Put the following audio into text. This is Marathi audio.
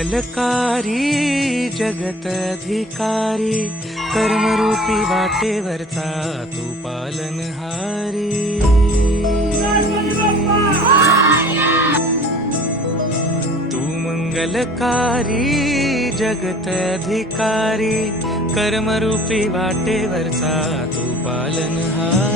मंगलकारी जगत अधिकारी, कर्मरूपी वाटेवरचा तू पालनहारी। तू मंगलकारी जगत अधिकारी, कर्मरूपी वाटेवरचा तू पालनहारी।